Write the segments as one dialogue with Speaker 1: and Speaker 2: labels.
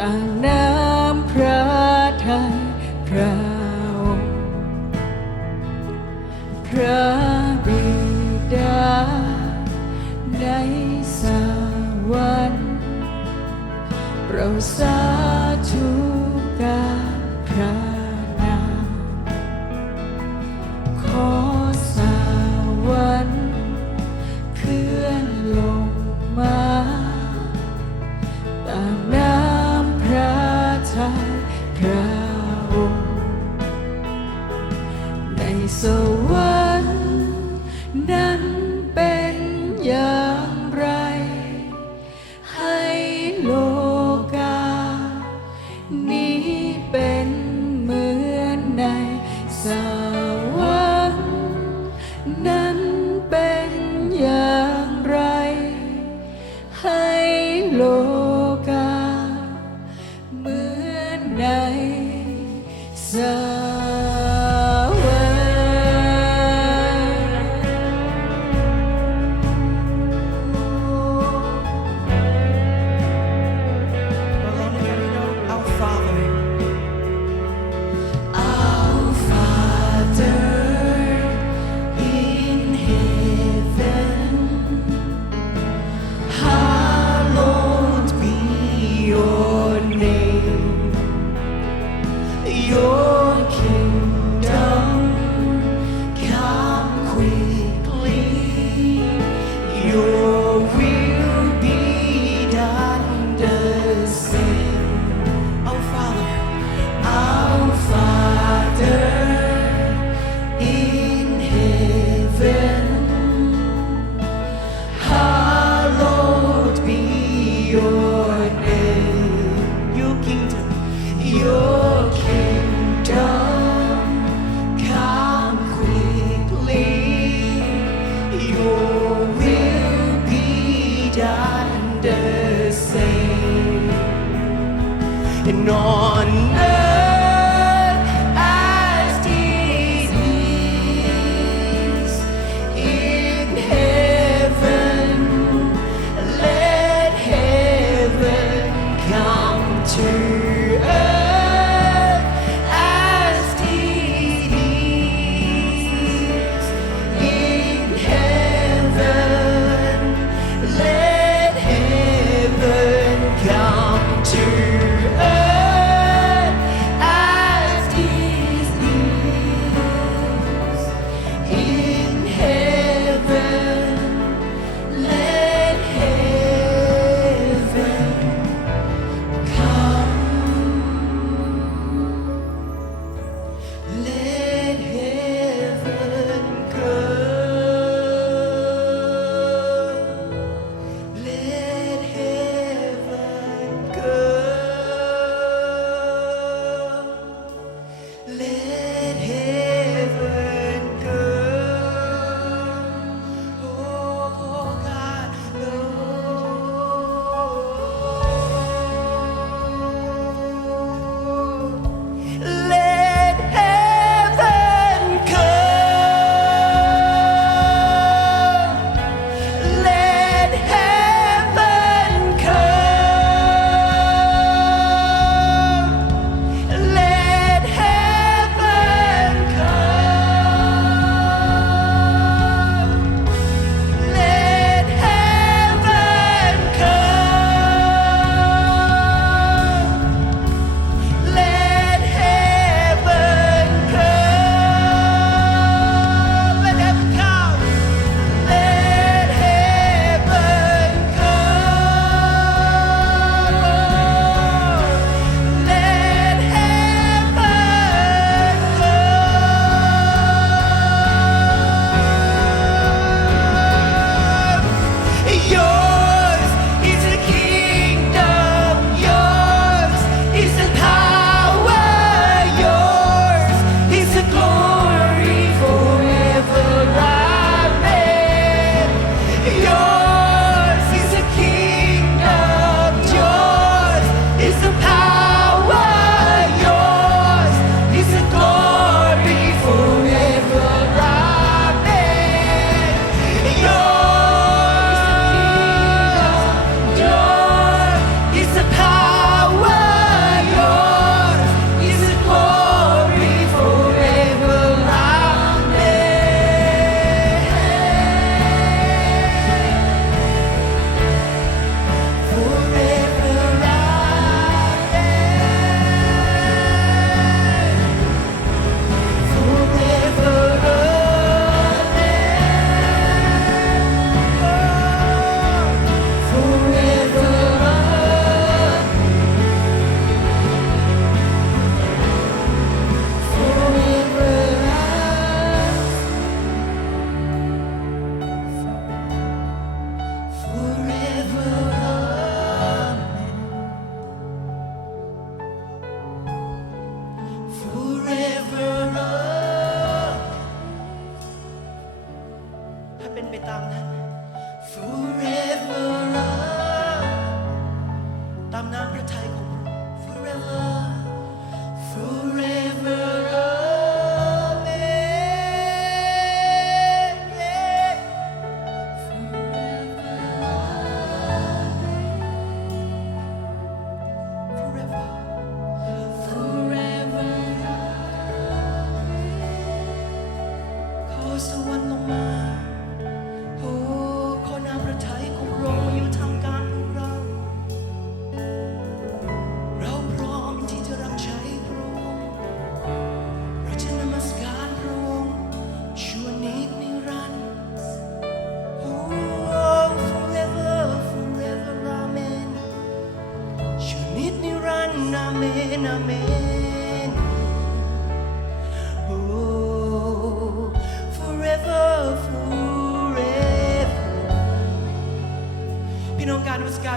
Speaker 1: ต่างน้ำพระไทยพระองค์พระบิดาในสวรรค์โปรดสา your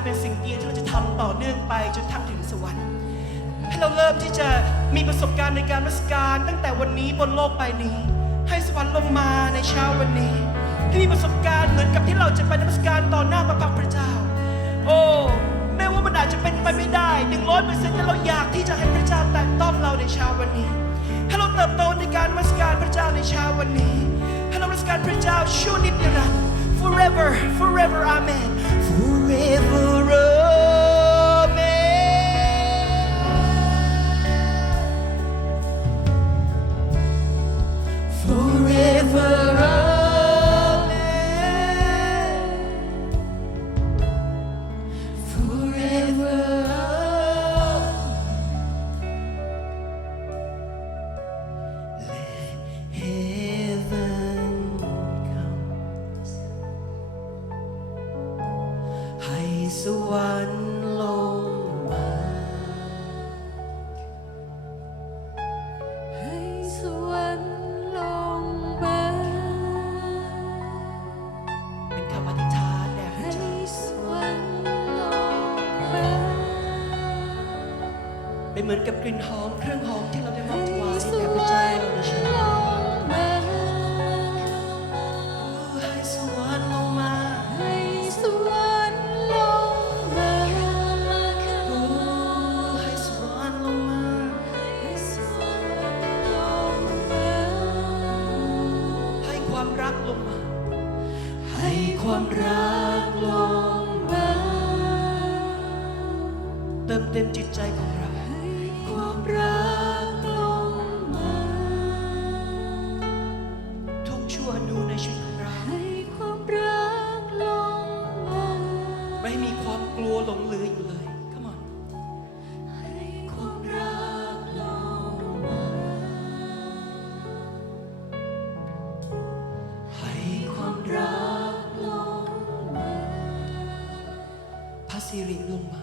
Speaker 1: เป็น
Speaker 2: สิ่งเดียวที่เราจะทำต่อเนื่องไปจนทั้งถึงสวรรค์ให้เราเริ่มที่จะมีประสบการณ์ในการนมัสการตั้งแต่วันนี้บนโลกใบนี้ ให้สวรรค์ลงมาในเช้าวันนี้ให้มีประสบการณ์เหมือนกับที่เราจะไปนมัสการต่อหน้าพระพักตร์พระเจ้า โอ้แม้ว่ามันอาจจะเป็นไปไม่ได้หนึ่งร้อยเปอร์เซ็นต์แต่เราอยากที่จะให้พระเจ้าแตะต้องเราในเช้าวันนี้ให้เราเติบโตในการมัสการพระเจ้าในเช้าวันนี้ให้เรามัสการพระเจ้าชั่วนิดนิรันดร์ forever forever เป็นเหมือนกับกลิ่นหอมเครื่องหอมที่เราได้มอบถวายแด่พระเจ้าในเช้า
Speaker 1: ลงมา
Speaker 2: ให้สวรรค์ลงมา
Speaker 1: ให้สวรรค์ลงมา
Speaker 2: ให้สวรรค์ลงมา
Speaker 1: ให้สวรรค์ลงมา
Speaker 2: ให้ความรักลงมา
Speaker 1: ให้ความรักลงมา
Speaker 2: เติมเต็มจิตใจของเรา
Speaker 1: รักลงมา
Speaker 2: ทุกชั่วอนูในชีวิตของเรา
Speaker 1: ให้ความรักลงมา
Speaker 2: ไม่ให้มีความกลัวหลงเหลืออยู่เลย Come on
Speaker 1: ให้ความรักลงมา
Speaker 2: ให้ความรัก
Speaker 1: ลงมา
Speaker 2: พระสิริลงมา